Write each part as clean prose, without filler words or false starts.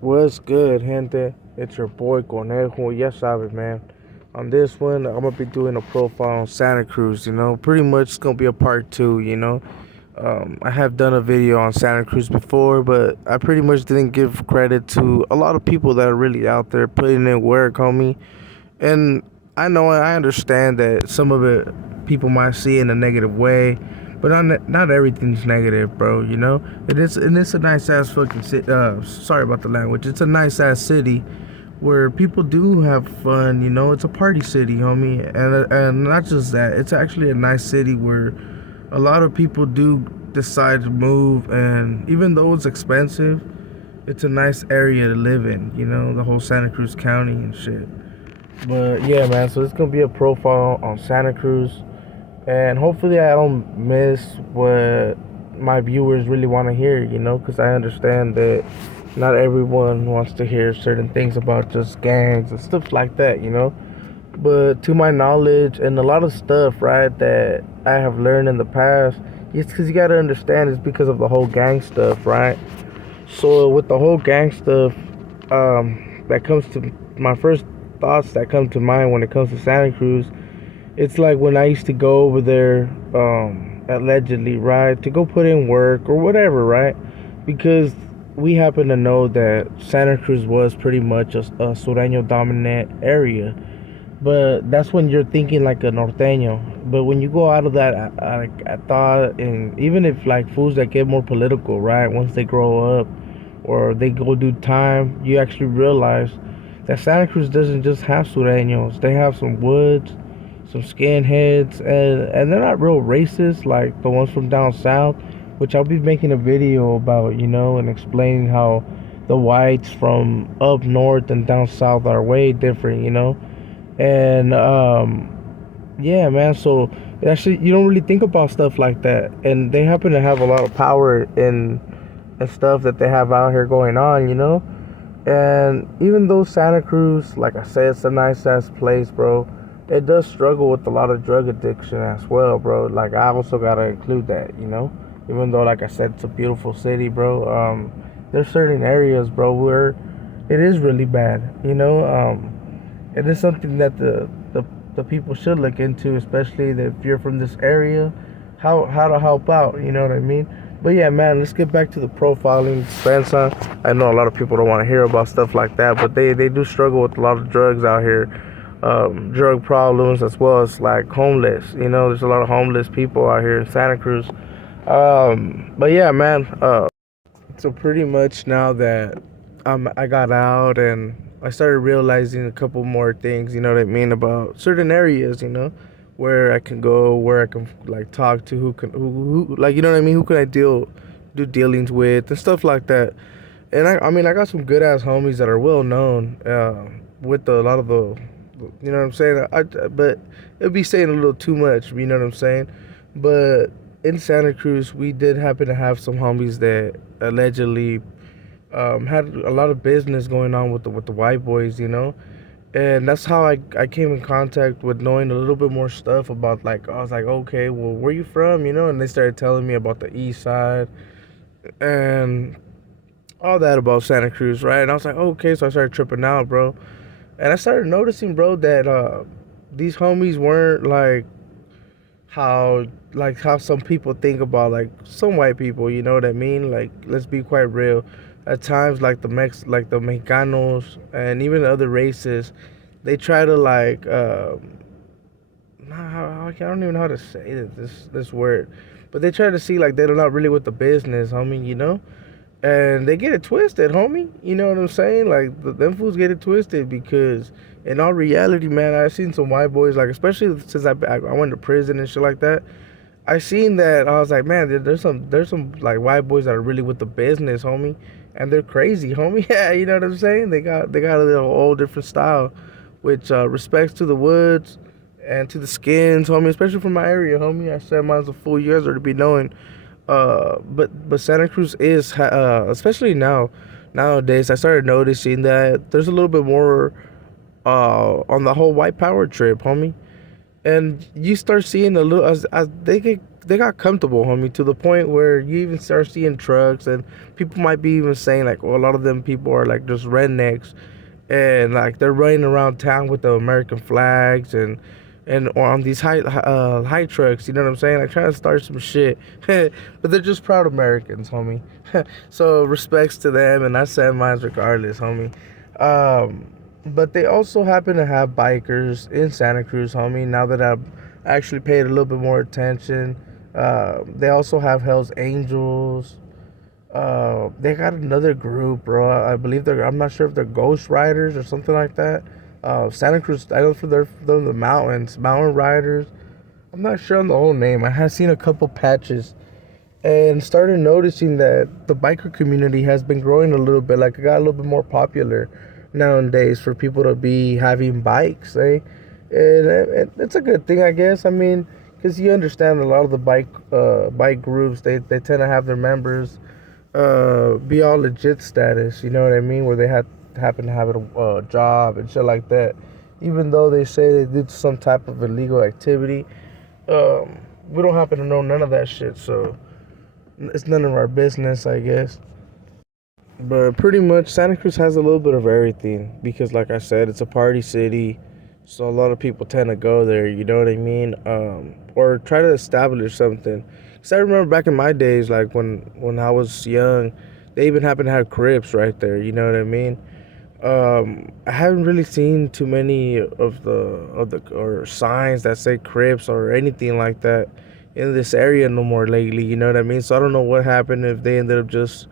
What's good, gente? It's your boy Conejo. Ya sabes, man. On this one, I'm gonna be doing a profile on Santa Cruz. Pretty much it's gonna be a part two. I have done a video on Santa Cruz before, but I pretty much didn't give credit to a lot of people that are really out there putting in work, homie. And I understand that some of it people might see in a negative way, but not everything's negative, bro. It's a nice ass fucking city. Sorry about the language. It's a nice ass city where people do have fun. It's a party city, homie, and not just that. It's actually a nice city where a lot of people do decide to move, and even though it's expensive, it's a nice area to live in. The whole Santa Cruz County and shit. But yeah, man. So it's gonna be a profile on Santa Cruz, and hopefully I don't miss what my viewers really want to hear. Because I understand that not everyone wants to hear certain things about just gangs and stuff like that. But to my knowledge and a lot of stuff, right, that I have learned in the past, it's because you gotta understand it's because of the whole gang stuff, right? So with the whole gang stuff, that comes to my first thoughts that come to mind when it comes to Santa Cruz. It's like when I used to go over there, allegedly, right, to go put in work or whatever, right? Because we happen to know that Santa Cruz was pretty much a Sureño dominant area. But that's when you're thinking like a norteño. But when you go out of that, I thought, and even if like fools that get more political, right, once they grow up or they go do time, you actually realize that Santa Cruz doesn't just have sureños. They have some woods, some skinheads, and they're not real racist like the ones from down south, which I'll be making a video about, and explaining how the whites from up north and down south are way different, and yeah, man. So actually, you don't really think about stuff like that, and they happen to have a lot of power in and stuff that they have out here going on, And even though Santa Cruz, like I said, it's a nice ass place, bro, it does struggle with a lot of drug addiction as well, bro. Like I also gotta include that, Even though, like I said, it's a beautiful city, bro. There's certain areas, bro, where it is really bad, It is something that the people should look into, especially if you're from this area, how to help out. You know what I mean? But yeah, man, let's get back to the profiling grandson. I know a lot of people don't want to hear about stuff like that, but they do struggle with a lot of drugs out here, drug problems as well as like homeless. There's a lot of homeless people out here in Santa Cruz. But yeah, man. So pretty much now that I got out and I started realizing a couple more things, you know what I mean, about certain areas, where I can go, where I can like talk to, who like, you know what I mean, who can I do dealings with and stuff like that. And I mean, I got some good ass homies that are well known, with a lot of you know what I'm saying. But it'd be saying a little too much, you know what I'm saying. But in Santa Cruz, we did happen to have some homies that allegedly, had a lot of business going on with the white boys, and that's how I came in contact with knowing a little bit more stuff about, like, I was like, okay, well, where you from, and they started telling me about the east side and all that about Santa Cruz, right? And I was like, okay, so I started tripping out, bro, and I started noticing, bro, that these homies weren't how how some people think about, like, some white people, you know what I mean? Like, let's be quite real. At times, like the Mexicanos and even other races, they try to I don't even know how to say this word, but they try to see like they're not really with the business, homie, and they get it twisted, homie. You know what I'm saying? Like them fools get it twisted because in all reality, man, I've seen some white boys, like, especially since I went to prison and shit like that. I seen that. I was like, man, there's some like white boys that are really with the business, homie, and they're crazy, homie. Yeah, you know what I'm saying? They got a little whole different style, which respects to the woods and to the skins, homie. Especially from my area, homie. I said mine's a full years or to be knowing. But Santa Cruz is, especially nowadays. I started noticing that there's a little bit more on the whole white power trip, homie, and you start seeing a little as they get they got comfortable, homie, to the point where you even start seeing trucks, and people might be even saying like, well, a lot of them people are like just rednecks, and like they're running around town with the American flags and on these high trucks. You know what I'm saying? Like trying to start some shit, but they're just proud Americans, homie. So respects to them, and I said mine regardless, homie. Um, but they also happen to have bikers in Santa Cruz, homie. Now that I've actually paid a little bit more attention, they also have Hell's Angels. They got another group, bro. I believe they're. I'm not sure if they're Ghost Riders or something like that. Santa Cruz. I know they're in the mountains, Mountain Riders. I'm not sure on the whole name. I have seen a couple patches and started noticing that the biker community has been growing a little bit. Like it got a little bit more popular nowadays for people to be having bikes, eh? And it's a good thing, I guess. I mean, because you understand a lot of the bike groups, they tend to have their members be all legit status. You know what I mean? Where they happen to have a job and shit like that. Even though they say they did some type of illegal activity, we don't happen to know none of that shit. So it's none of our business, I guess. But pretty much, Santa Cruz has a little bit of everything because, like I said, it's a party city, so a lot of people tend to go there. You know what I mean? Or try to establish something. Cause I remember back in my days, like when I was young, they even happened to have cribs right there. You know what I mean? I haven't really seen too many of the or signs that say cribs or anything like that in this area no more lately. You know what I mean? So I don't know what happened, if they ended up just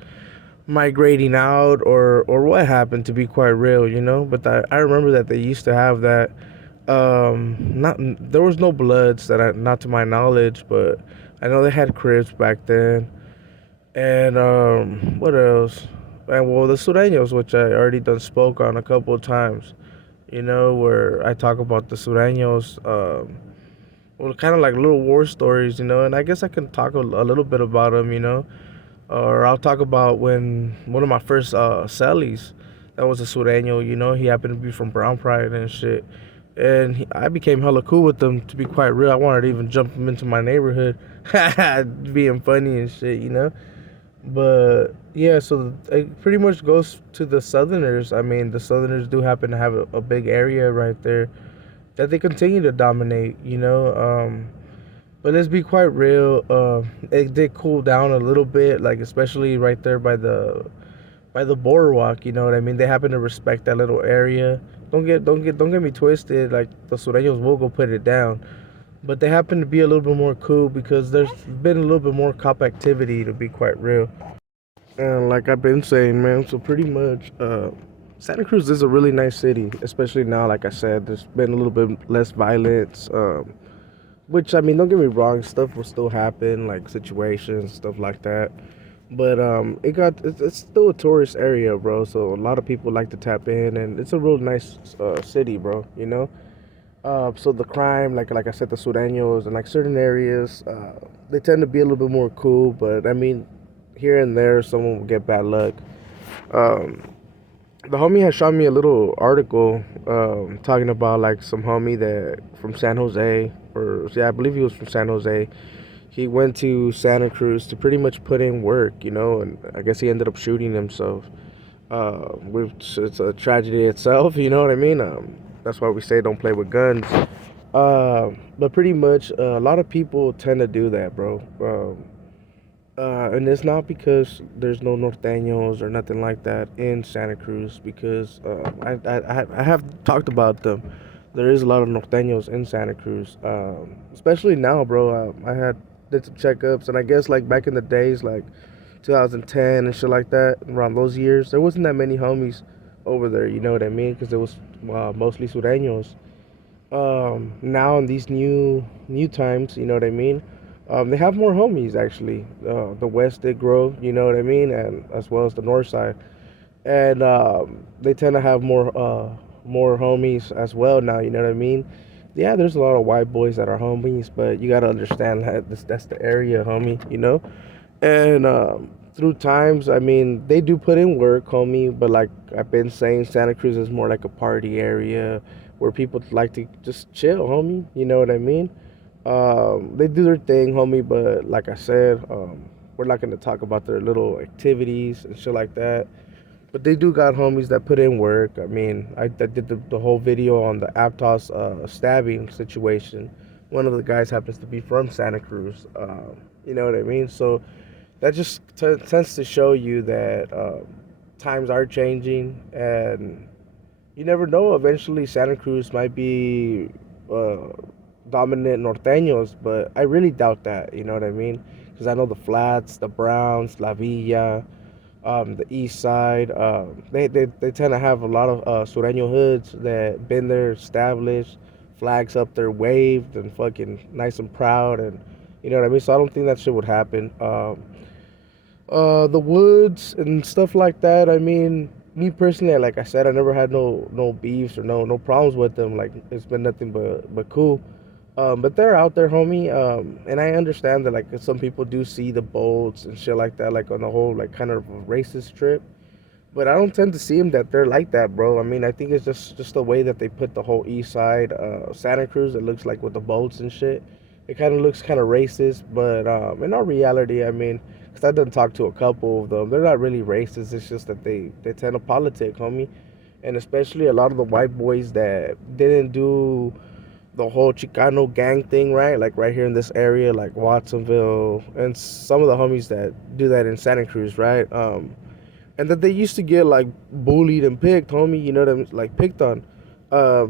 migrating out or what happened, to be quite real, you know. But I remember that they used to have that. Not there was no Bloods not to my knowledge, but I know they had cribs back then. And what else? And well, the Sureños, which I already done spoke on a couple of times, you know, where I talk about the Sureños, well, kind of like little war stories, you know. And I guess I can talk a little bit about them, you know. Or I'll talk about when one of my first cellies, that was a Sureño, you know, he happened to be from Brown Pride and shit. And I became hella cool with them, to be quite real. I wanted to even jump him into my neighborhood, being funny and shit, you know. But yeah, so it pretty much goes to the Southerners. I mean, the Southerners do happen to have a big area right there that they continue to dominate, you know. But let's be quite real. It did cool down a little bit, like especially right there by the boardwalk. You know what I mean? They happen to respect that little area. Don't get me twisted. Like the Sureños will go put it down, but they happen to be a little bit more cool because there's been a little bit more cop activity, to be quite real. And like I've been saying, man, so pretty much, Santa Cruz is a really nice city, especially now. Like I said, there's been a little bit less violence. Which, I mean, don't get me wrong, stuff will still happen, like situations, stuff like that. But it's still a tourist area, bro. So a lot of people like to tap in, and it's a real nice city, bro. You know. So the crime, like I said, the Sureños and like certain areas, they tend to be a little bit more cool. But I mean, here and there, someone will get bad luck. Um, the homie had shot me a little article talking about like some homie that from San Jose, or yeah, I believe he was from San Jose. He went to Santa Cruz to pretty much put in work, you know, and I guess he ended up shooting himself. Which it's a tragedy itself, you know what I mean? That's why we say don't play with guns. But pretty much a lot of people tend to do that, bro. And it's not because there's no norteños or nothing like that in Santa Cruz, because I have talked about them. There is a lot of norteños in Santa Cruz, especially now, bro. I had did some checkups, and I guess like back in the days, like 2010 and shit like that, around those years, there wasn't that many homies over there. You know what I mean? Because it was mostly sureños. Now in these new times, you know what I mean. They have more homies actually. The West did grow, you know what I mean, and as well as the North side, and they tend to have more homies as well now. You know what I mean? Yeah, there's a lot of white boys that are homies, but you gotta understand that that's the area, homie. You know, and through times, I mean, they do put in work, homie. But like I've been saying, Santa Cruz is more like a party area where people like to just chill, homie. You know what I mean? They do their thing, homie, but like I said, we're not gonna talk about their little activities and shit like that. But they do got homies that put in work. I mean, I did the whole video on the Aptos stabbing situation. One of the guys happens to be from Santa Cruz. You know what I mean? So that just tends to show you that times are changing, and you never know. Eventually, Santa Cruz might be uh, dominant norteños, but I really doubt that. You know what I mean? Because I know the Flats, the Browns, La Villa, the East Side. They tend to have a lot of Sureño hoods that been there, established, flags up there, waved, and fucking nice and proud, and you know what I mean. So I don't think that shit would happen. The woods and stuff like that. I mean, me personally, like I said, I never had no beefs or no problems with them. Like it's been nothing but cool. But they're out there, homie. And I understand that like some people do see the bolts and shit like that, like on the whole like kind of racist trip. But I don't tend to see them that they're like that, bro. I mean, I think it's just the way that they put the whole East Side, Santa Cruz. It looks like with the bolts and shit. It kind of looks kind of racist, but in all reality, I mean, because I done talked to a couple of them, they're not really racist. It's just that they tend to politic, homie, and especially a lot of the white boys that didn't do the whole Chicano gang thing, right? Like right here in this area, like Watsonville, and some of the homies that do that in Santa Cruz, right? And that they used to get like bullied and picked, homie. You know what I'm like picked on.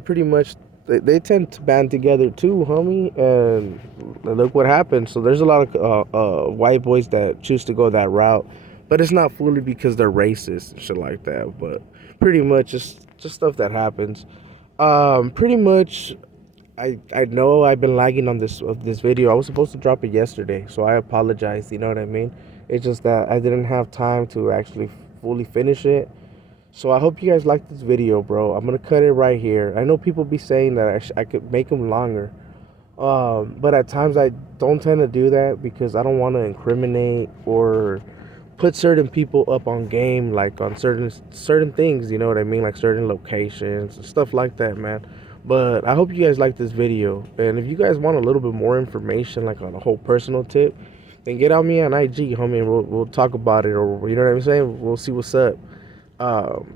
Pretty much, they tend to band together too, homie. And look what happened. So there's a lot of white boys that choose to go that route, but it's not fully because they're racist and shit like that. But pretty much just stuff that happens. Pretty much. I know I've been lagging on this video. I was supposed to drop it yesterday, so I apologize. You know what I mean? It's just that I didn't have time to actually fully finish it. So I hope you guys like this video, bro. I'm gonna cut it right here. I know people be saying that I could make them longer, but at times I don't tend to do that because I don't want to incriminate or put certain people up on game, like on certain things. You know what I mean, like certain locations and stuff like that, man. But I hope you guys like this video, and if you guys want a little bit more information, like on a whole personal tip, then get on me on IG, homie, and we'll talk about it, or you know what I'm saying. We'll see what's up.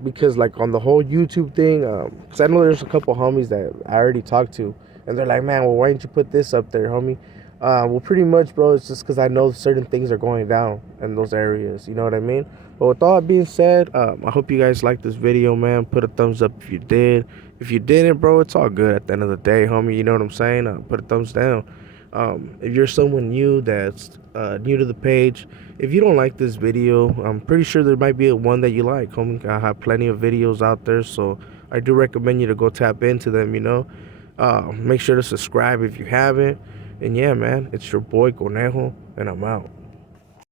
Because like on the whole YouTube thing, cause I know there's a couple homies that I already talked to, and they're like, man, well, why didn't you put this up there, homie? Well, pretty much, bro, it's just because I know certain things are going down in those areas. You know what I mean? But with all that being said, I hope you guys liked this video, man. Put a thumbs up if you did. If you didn't, bro, it's all good at the end of the day, homie. You know what I'm saying? Put a thumbs down. If you're someone new that's new to the page, if you don't like this video, I'm pretty sure there might be one that you like, homie. I have plenty of videos out there, so I do recommend you to go tap into them, you know. Make sure to subscribe if you haven't. And yeah, man, it's your boy Conejo, and I'm out.